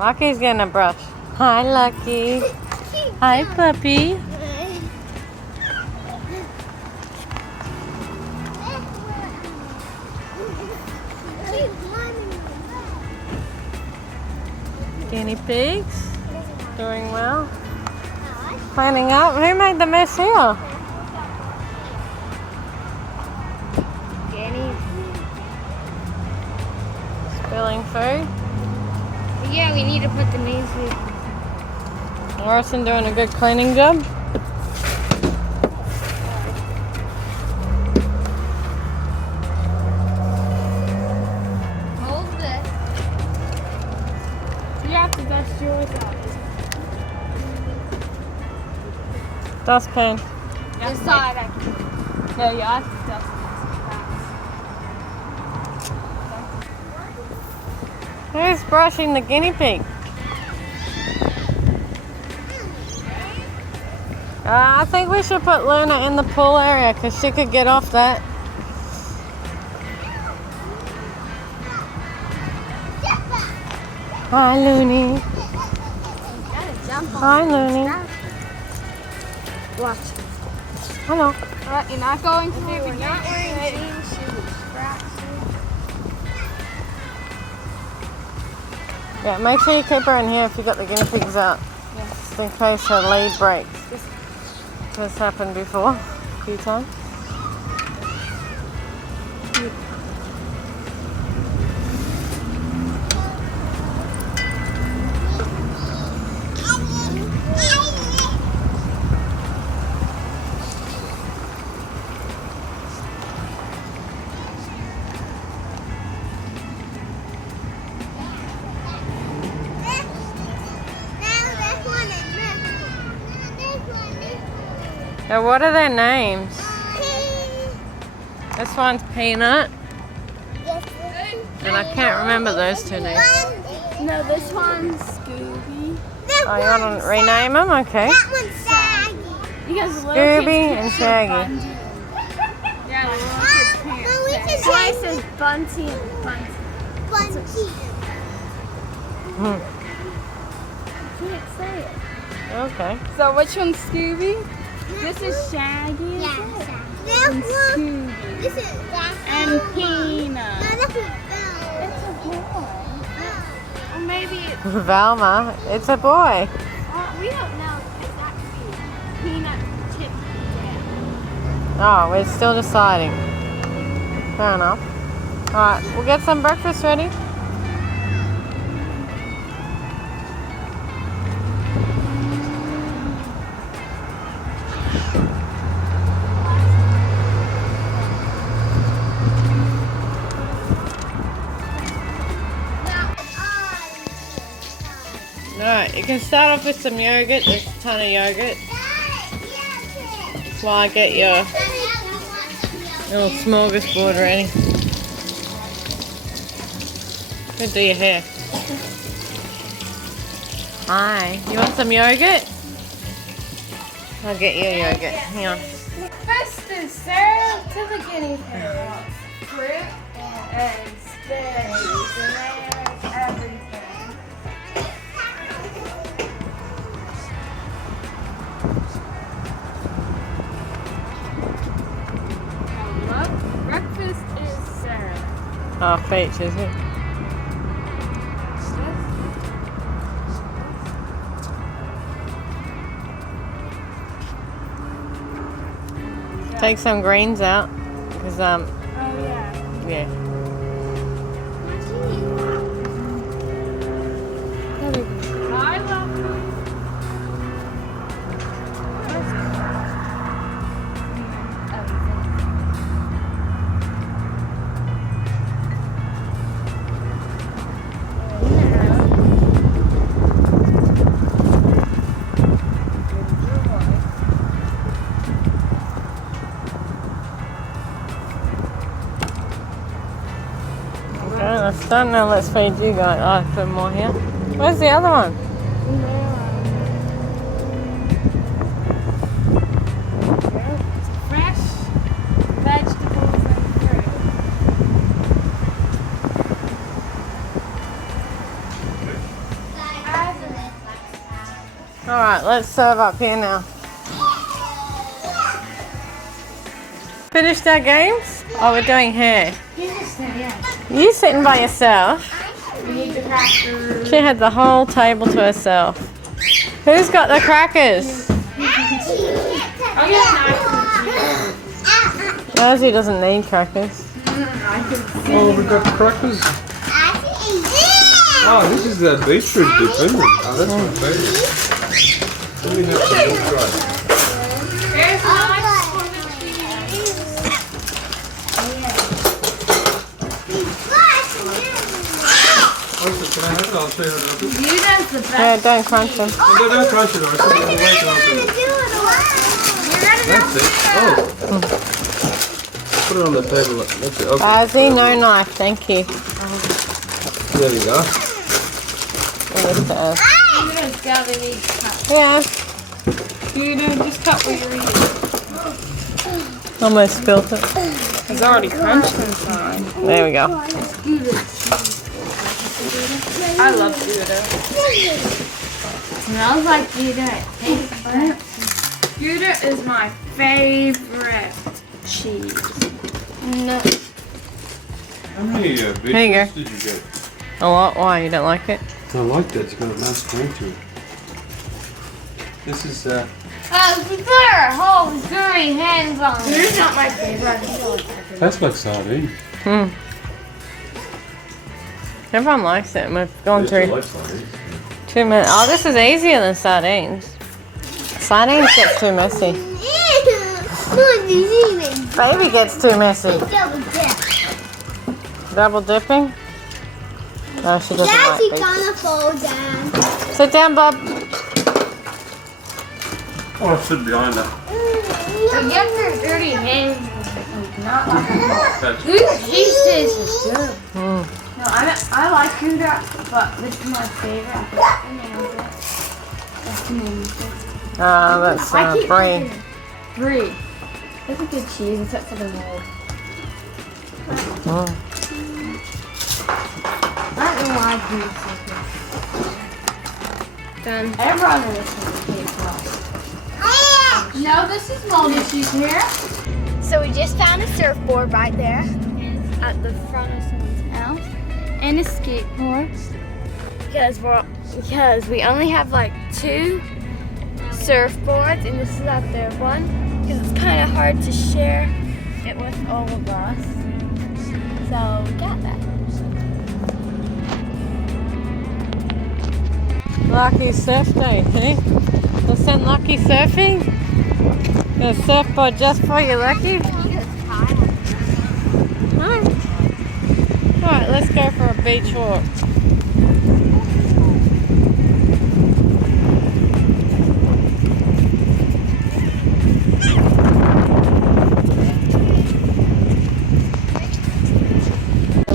Lucky's getting a brush. Hi, Lucky. Hi, puppy. Guinea pigs. Doing well. Cleaning up. Who made the mess here? Spilling food. Yeah, we need to put the newspaper. Orisen doing a good cleaning job. Hold this. You have to dust yours out. Dustpan. This side I can. No, you have to dust this. Who's brushing the guinea pig? I think we should put Luna in the pool area because she could get off that. Hi, Looney. Hi, Looney. Watch. Hello. Alright, you're not going to do it. We're not wearing jean shoes. Yeah, make sure you keep her in here if you got the guinea pigs out. Yeah. Just in case her lead breaks. This happened before a few times. Now, what are their names? This one's Peanut. And I can't remember those two names. No, this one's Scooby. Oh, you want to rename them? Okay. That one's Shaggy. Because Scooby and Shaggy. Yeah, the little kids can't say. Slice is Bunty and Bunty. Bunchy. Can't say it. Okay. So which one's Scooby? This is Shaggy. Yeah, And Scooby. This is And Peanut. No, that's a bell. It's a boy. Or maybe it's, Velma, it's a boy. we don't know. It's actually Peanut Chip Jam. Oh, we're still deciding. Fair enough. Alright, we'll get some breakfast ready. Alright, you can start off with some yogurt. There's a ton of yogurt. That's why I get your little smorgasbord ready. Go do your hair. Hi, you want some yogurt? I'll get you yogurt. Hang on. First is Sarah to the guinea pig. Fruit and berries and there's everything. Breakfast is Sarah. Half each, is it? Take some greens out, because Oh yeah. I love Okay, that's done. Now let's feed you guys. Oh, put more here. Where's the other one? fresh vegetables and fruit. Alright, let's serve up here now. Finished our games? Oh, we're doing hair. You sitting by yourself? We need the crackers. She had the whole table to herself. Who's got the crackers? I'll get a knife from the Rosie doesn't need crackers. Oh, we got the crackers. Oh, this is the beetroot dip, isn't it? Oh, that's my favourite. Let me have some milk right. There's a knife for the Can I have it? I'll show you what I'll do. cheese. You does the best. Yeah, don't crunch them. No, don't crush it, Orson. I'll wait till I'll do it. That's it. Oh. Put it on the table. That's it. Okay. Rosie, no knife, thank you. There you go. You don't gather these cups. Yeah, You don't just cut what you're eating. almost spilled it. It's already crunched inside. There we go. I love Gouda. Smells like Gouda. Gouda is my favorite cheese. No. How many Here you go. beetroots did you get? A lot. Why? You don't like it? I like that. It's got a nice tang to it. This is, We put our whole dirty hands on it. Gouda's not my favorite. that's like sardine. Everyone likes it. We've gone I used to through like sardines. 2 minutes. Oh, this is easier than sardines. Sardines get too messy. Baby gets too messy. Double dipping? No, she doesn't like Daddy's beef. gonna fall down. Sit down, Bob. Oh, I stood behind her. So get your dirty hands. Not like That's Gouda cheese is good. Mm. No, I like Gouda, but this is my favorite. That's brie. Brie. It's a good cheese except for the mold. Mm. I don't know why Gouda's so good. Done. Everyone in this one. No, this is moldy cheese here. So we just found a surfboard right there at the front of someone's house and a skateboard because we only have like 2 surfboards and this is our 3rd one because it's kind of hard to share it with all of us. So we got that. Lucky surf day, eh? Let's send Lucky surfing. Got a surfboard just for you, Lucky. Alright, let's go for a beach walk.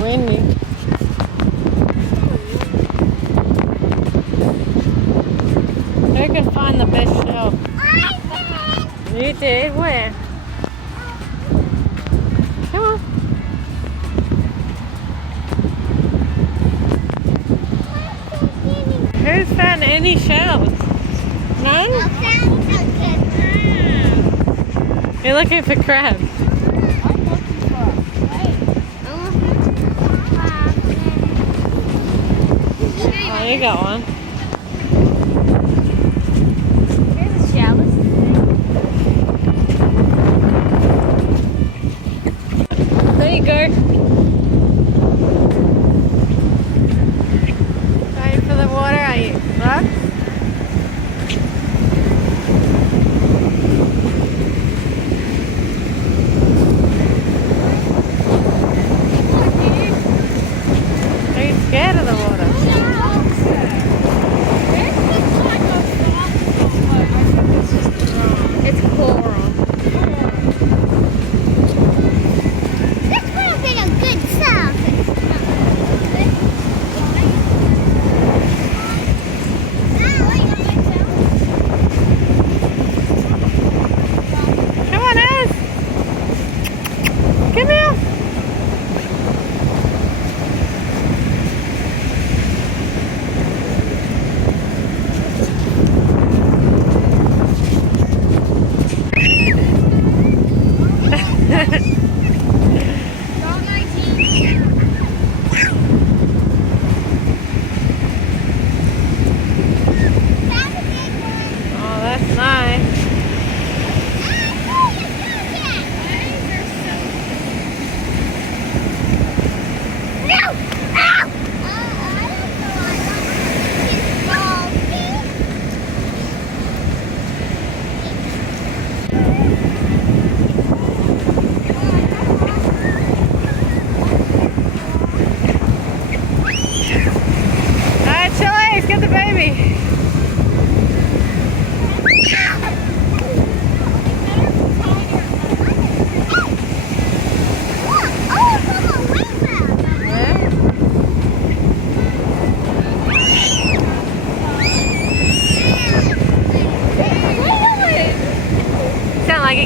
Windy. Who can find the best shelf? You did? Where? Come on. Who's found any shells? None? You're looking for crabs. Oh, you got one. Here's a chalice. There you go. Ready for the water, are you? Right? Are you scared of the water?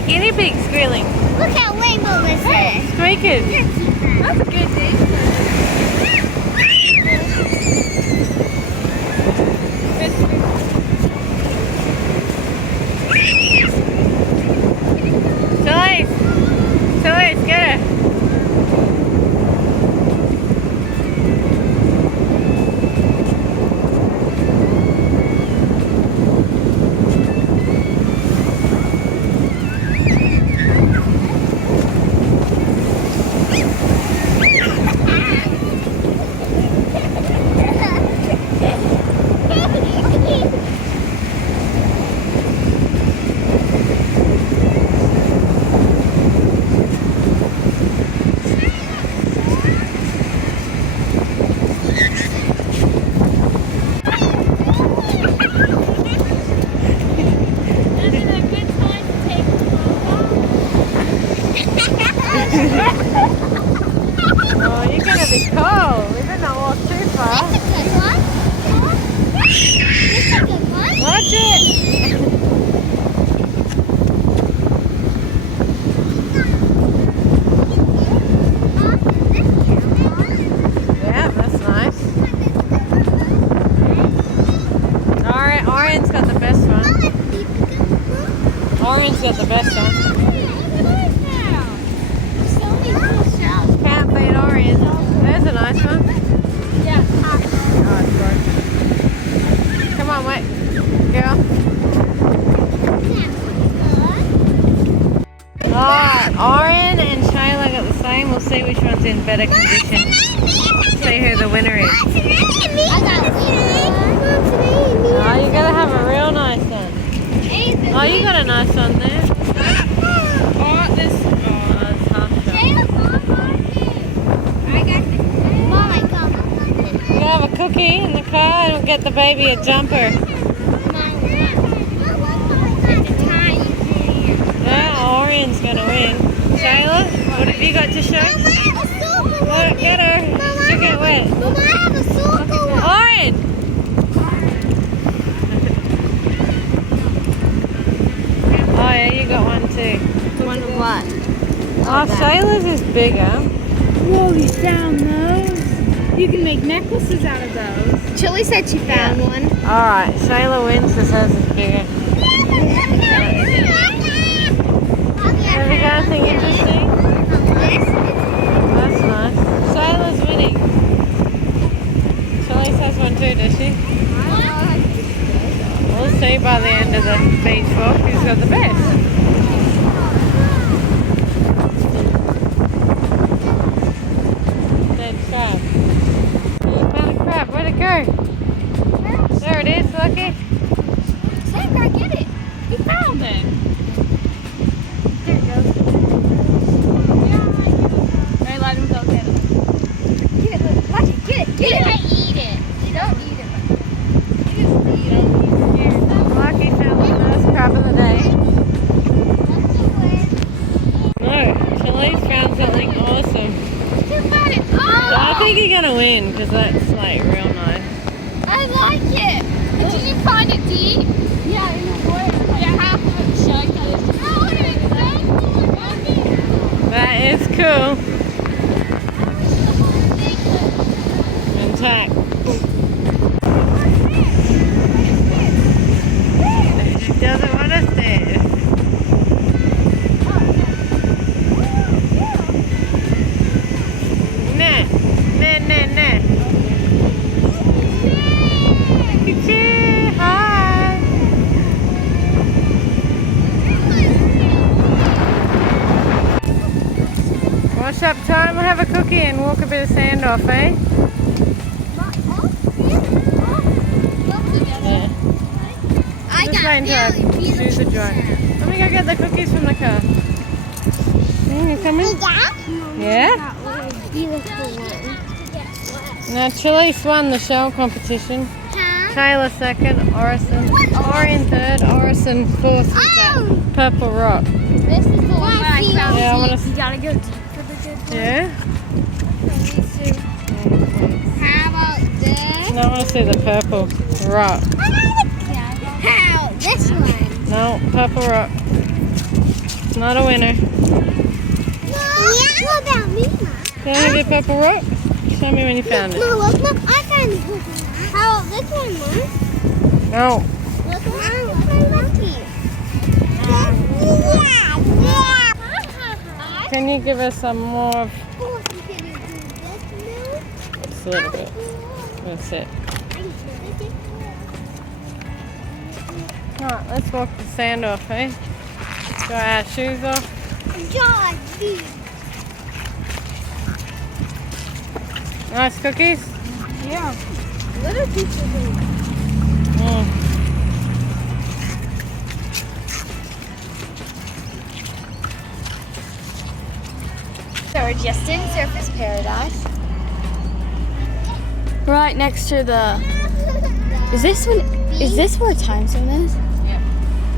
guinea pig squealing. Look how rainbow this is. Squeakers. That's a good day. Chelece. Chelece, get her. Oh, you're gonna be cold. We better not walk too far. That's a good one. That's a good one. Watch it. Yeah, that's nice. Alright, Orien's got the best one. Orien's got the best one. Can't beat Orien. There's a nice one. Yeah. Oh, it's gorgeous. Come on, wait. Girl. Alright, Orien and Chela got the same. We'll see which one's in better condition. See who the winner is. Oh, you gotta have a real nice one. Oh, you got a nice one there. Oh, this. Oh, that's half shot. You have a cookie in the car and we'll get the baby a jumper. Yeah, Orien's gonna win. Chela, what have you got to show? Look, get her. She'll get wet. Orien! Oh yeah, you got one too. One of what? Oh, Shayla's is bigger. Whoa, you found those? You can make necklaces out of those. Chili said she found one. Alright, Chela wins because hers is bigger. Have you got anything interesting? That's nice. Shayla's winning. Chelece has one too, does she? We'll see by the end of the beach walk who's got the best. Dead crab. You found a crab. Where'd it go? There it is, Lucky. Sandra, get it. You found it. There it goes. Hey, let him go get it. Get it, Lucky, get it. Get it. Eat it. Don't eat it. Lucky found the first crab of the day. No, Chele's found something awesome. I think you're gonna win because that's like real nice. I like it. Did you find it deep? Yeah, in the wood. Yeah, half of it showing that it's That is cool. Intact. She doesn't want to see it. Nah, nah, nah, nah. Look at you. Hi. Wash up time, we'll have a cookie and walk a bit of sand off, eh? Yeah. I Just got wait until our really shoes are beautiful dry. sand. Let me go get the cookies from the car. You coming? Yeah? Beautiful one. Now Chele's won the shell competition. Huh? Chela second, Orien third, Orisen fourth with that purple rock. This is the one where I found Yeah, I want deep. to. You gotta go deep for the good one. Yeah? How about this? No, I want to see the purple rock. How? This one. No, purple rock. Not a winner. What about me, Mom? Can I have your purple rock? Show me when you found it. No, look, I found it. How about this one, Mom? No. Look, I'm lucky. Can you give us some more of just a little bit? That's it. Alright, let's walk the sand off, eh? Let's dry our shoes off. Nice cookies? Yeah. Little pieces of So we're just in Surface Paradise. Right next to the... Is this where Time Zone is? Yeah.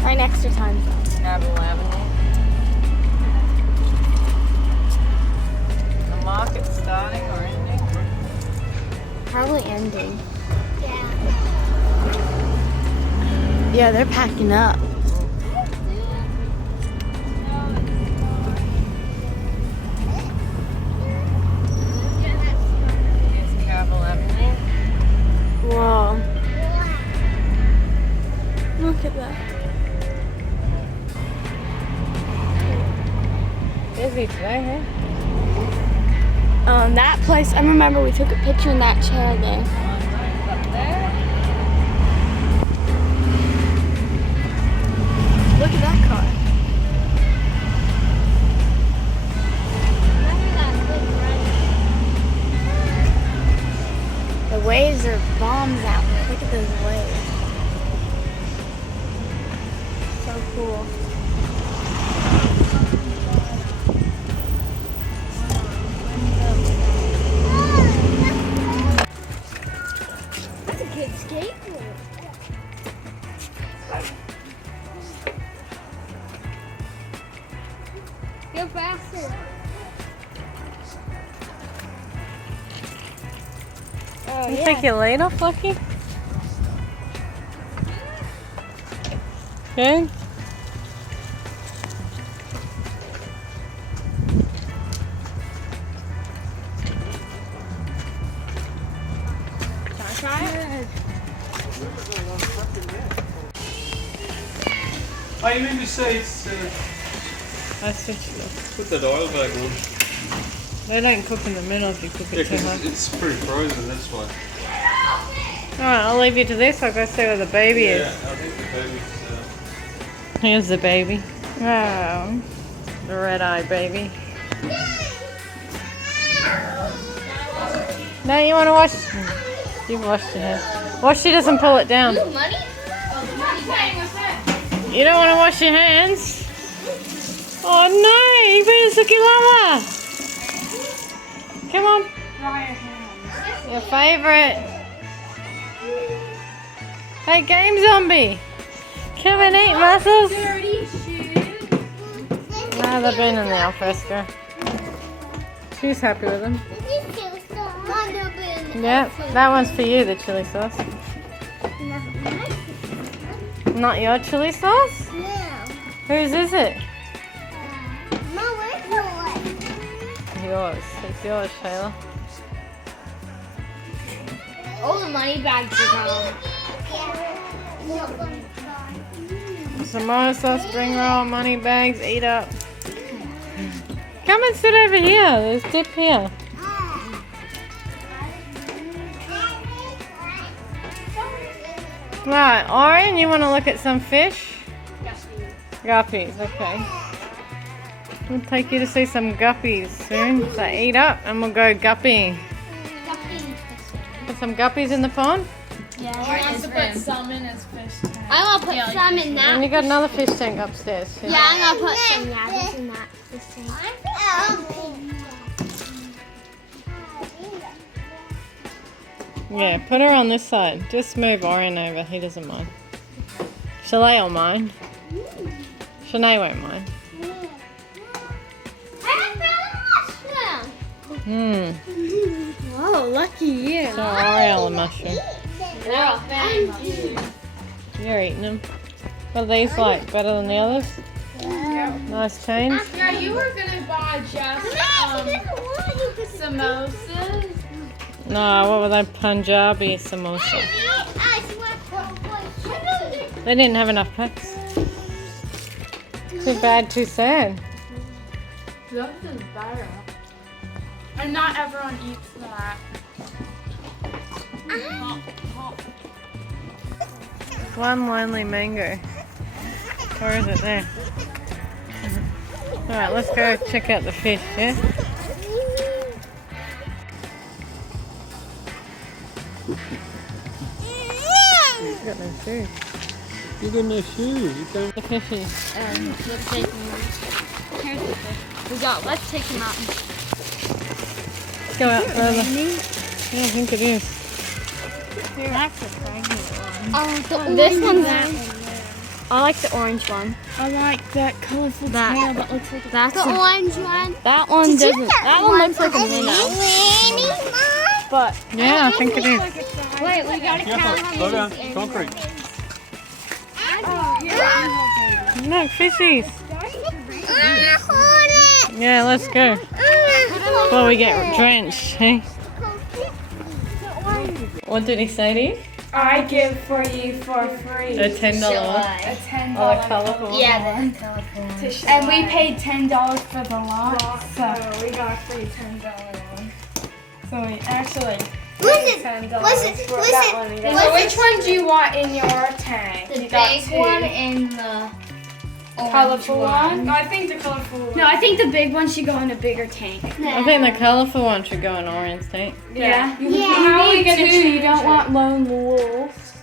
Right next to Time Zone. Apple Avenue. The market's starting or ending? Probably ending. Yeah. Yeah, they're packing up. Here's Apple Avenue. Wow. Look at that. Busy today, huh? That place, I remember we took a picture in that chair there. Up there. Look at that car. The waves are bombs out there. Look at those waves. So cool. That's a kid's skateboard. Go faster. Oh, You take your lane off, Lucky? Good? Oh, you mean to say it's... I switched it off. put that oil bag on. They don't cook in the middle if you cook Yeah, it too because much. it's pretty frozen, that's why. Alright, I'll leave you to this. I'll go see where the baby Yeah, is. I think the baby's... Here's the baby. Wow. The red-eye baby. No, you want to wash? You've washed your hair. Wash it doesn't pull it down. Money? Oh, the money bag was that? You don't want to wash your hands? Oh no, you better suck your lava. Come on. Your favourite. Hey, Game Zombie. Come and eat muscles. Dirty shoes. No, they've been in the alfresco. She's happy with them. Yeah, that one's for you, the chili sauce. Not your chili sauce? Whose is it? Yours. It's yours, Shayla. All the money bags are gone. Samoa sauce, spring roll, money bags, eat up. Come and sit over here. There's dip here. Right, Orien, you want to look at some fish? Guppies, okay. We'll take you to see some guppies soon. So eat up and we'll go guppying. Put some guppies in the pond? Yeah, Wants to put some in his fish tank. I'm gonna put some in that. And you got another fish tank upstairs too. Yeah, I'm gonna put some rabbits in that. Yeah, put her on this side. Just move Orien over. He doesn't mind. Chalet will mind. Chanaye won't mind. Hmm. Whoa, lucky you. So ORIAL a mushroom. They're all You're eating them. What are these like? Better than the others? Yeah, Nice change. Yeah, you were gonna buy just samosas. No, what were they? Punjabi samosa. They didn't have enough packs. Too bad, too sad. This is better. And not everyone eats that. One lonely mango. Or is it there? Alright, let's go check out the fish, yeah? He's got no shoes. You got no shoes. You can't. The fishies. Let's take him. Here's the fish. Let's take him out. Let's go out further. Yeah, I think it is. This one's I like the orange one. I like that colorful That- tail that looks like a That's The orange one. that one doesn't. That one looks like a minnow. But Yeah, I think it is. Wait, we gotta count how Slow down. many. Concrete. Look, fishies. Yeah, let's go. Before we get drenched, hey? What did he say to you? I give for you for free. A $10 one. A $10 Oh, the colourful one. Yeah, the colorful one. And we paid $10 for the lot, so we got a free $10 one. So we actually paid $10 for that one. So which one do you want in your tank? The You got big two. one and the Colorful one? No, I think the colorful one. no, I think the big one should go in a bigger tank. I think the colourful one should go in Orion's tank. Yeah. Yeah. How are we gonna change You don't it? want lone wolves.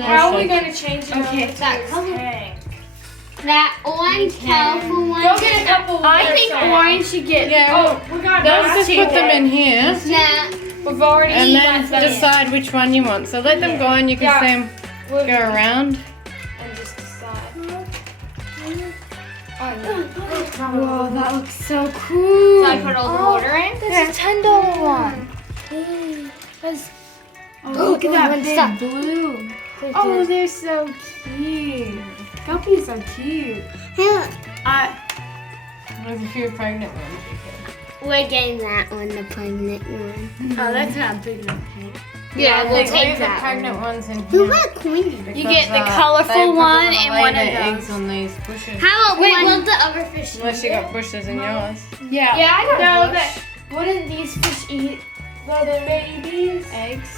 How are we gonna change it? Okay, over to that his color- tank? that orange colorful one. Go get a couple. I think orange should get. Yeah, Oh, we got let's just put them in here. That We've already And then let them decide which one you want. So let them go and you can Yeah. see them We'll go around. and just decide. Whoa, that looks so cool. So I put all the water in. There's a $10 one. Oh, look at that big blue. Oh, they're so cute. Guppies are cute. There's a few pregnant ones. We're getting that one, the pregnant one. Oh, that's not big enough. Yeah, we'll Leave take the that pregnant one. ones in Who here. got queen? You get the Because, colorful they one probably and lay one their of eggs those. on these bushes. How about one? the other fish? Unless you got bushes in yours. Yeah. Yeah, I don't know that. Wouldn't these fish eat the babies. eggs?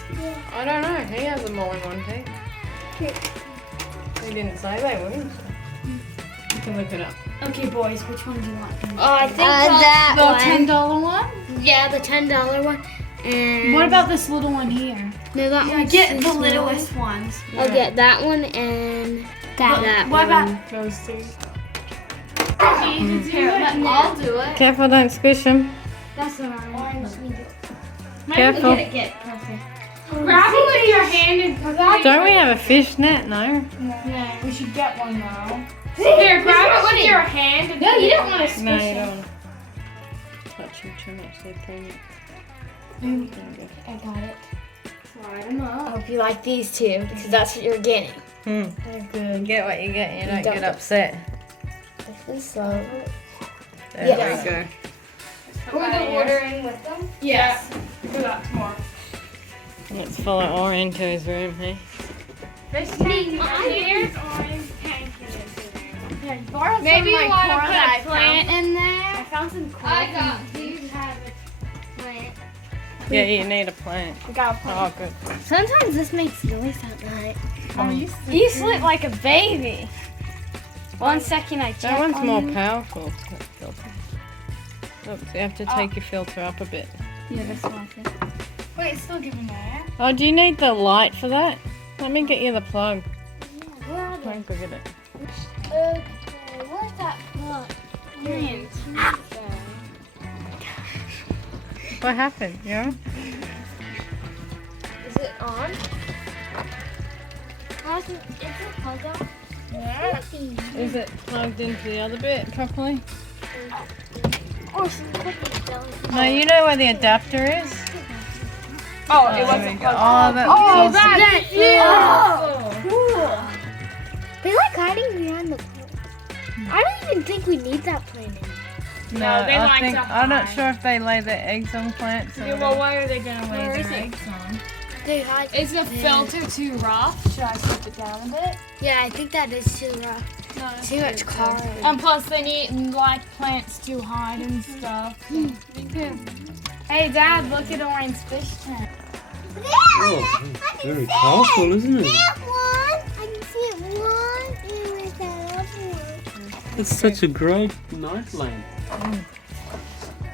I don't know. He has them all in one tank. He didn't say they wouldn't. So. You can look it up. Okay, boys, which one do you want? Oh, I think The the one. $10 one? Yeah, the $10 one. And What about this little one here? no, that Yeah, one's get too the small. littlest ones. I'll get that one and that What one. about Those two. here? I'll do it. Careful, don't squish them. That's what I want. Careful. Get it, perfect. Grab it with your hand and put that. Don't we have a fish net? No. Yeah, we should get one now. Here, grab it with your hand. And No, you don't want to No, squish you it. don't want to touch them too much. They're pregnant. I got it. Slide them I up. hope you like these two because that's what you're getting. You get what you get. You don't get upset. So. There Yes. we go. Pour the water in with them. Yes. Do that tomorrow. Let's follow Orien to his room, hey? This tank here's orange tank is in there. Borrow Maybe some you of my want to coral put that a plant in there. I found some coral. I got. Do you have a plant? Yeah, you need a plant. I got a plant. Oh, good. Sometimes this makes noise at night. Oh, You sleep like a baby. 1 second, I check That one's on more you. powerful. That filter. Oops, you have to take your filter up a bit. Yeah, this one. Wait, it's still giving air. Oh, do you need the light for that? Let me get you the plug. Where are Go get it. Okay, where's that plug? What happened? Yeah. Is it on? Is it plugged on? Yeah. Is it plugged into the other bit properly? Or some cookies going. No, you know where the adapter is? Oh, There it we wasn't go. plugged. Oh, That's Cool. We like hiding behind the that plant in? No, they like to I'm not hide. sure if they lay their eggs on plants. Or Yeah, well, what are they gonna lay Where their is it? eggs on? They hide. Is the filter too rough? Should I keep it down a bit? Yeah, I think that is too rough. Too much carbon. And plus, they need like plants to hide and stuff. Hey, Dad, look at Orien's fish tank. Oh, very powerful, isn't it? That one. I can see it one. And there's that other one. It's such a great night lamp.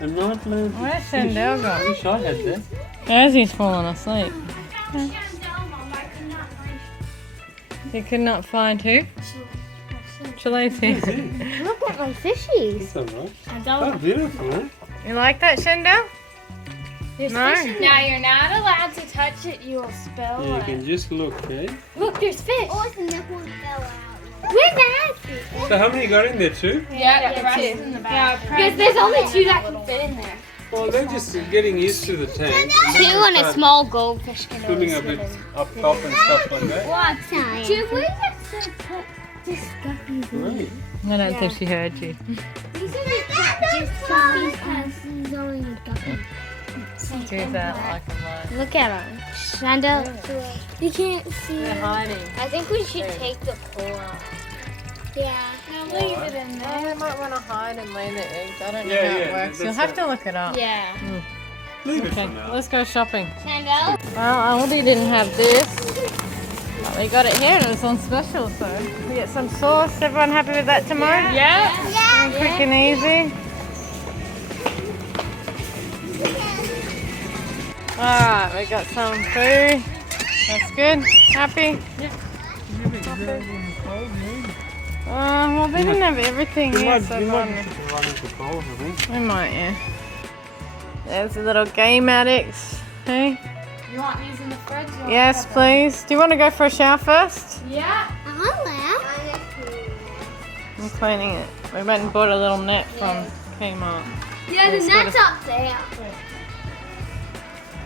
A night lamp. Where's Chandelle I gone? wish I had that. Ozzy's fallen asleep. You could not find who? CHELECE. Look at my fishies. It's alright. Oh, beautiful, eh? You like that, Chandelle? No. Now you're not allowed to touch it. You will spill You it. can just look, eh? Look, there's fish. Oh, the neck one fell out. Where's that? So how many got in there, two? Yeah, the rest in the back. Because there's only 2 that can fit in there. Well, they're just getting used to the tank. 2 and a small goldfish can Swimming a bit up top and stuff like that. What time? 2, where did that say put this guppies in? Right. I don't think she heard you. These are just guppies because he's only a guppy. Do that like a lion. Look at them. Chandelle. You can't see They're it. hiding. I think we should take the core off. Yeah. Now leave it in Oh, there. they might want to hide and lay their eggs. I don't know Yeah, how it yeah, works. You'll that's have to look it up. Yeah. Leave it Okay, for now. let's go shopping. Chandelle? Well, Aldi didn't have this. But they got it here and it was on special, so we get some sauce. Everyone happy with that tomorrow? Yeah. Quick and easy. Alright, we got some food. That's good. Happy? Well, they didn't have everything here, so You might far. run into cold, I think. We might, yeah. There's the little game addicts. Hey? You want these in the fridge? You want Yes, them? please. Do you want to go for a shower first? Yeah. I'm cleaning it. We went and bought a little net from Kmart. Yeah, the Let's go net's to- up there.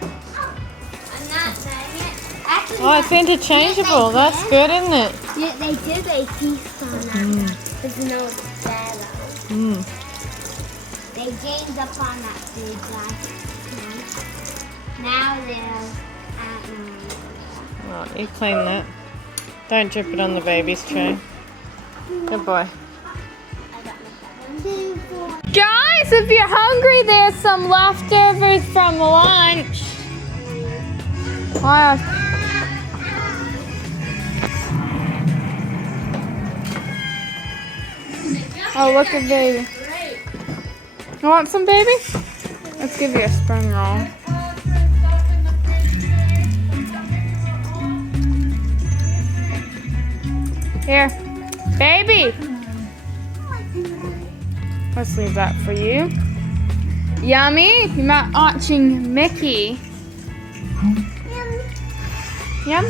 I'm not saying it. Actually, Oh, it's interchangeable. That's good, isn't it? yeah, they did a piece on that. Because you know it's better. Mm. They gained up on that food last month. Now they're at Right, you clean that. Don't drip it on the baby's tray. Good boy. Guys, if you're hungry, there's some leftovers from lunch. Wow. Oh, look at baby. You want some, baby? Let's give you a spring roll. Here, baby. Let's leave that for you. Yummy. You're not watching Mickey. Yum.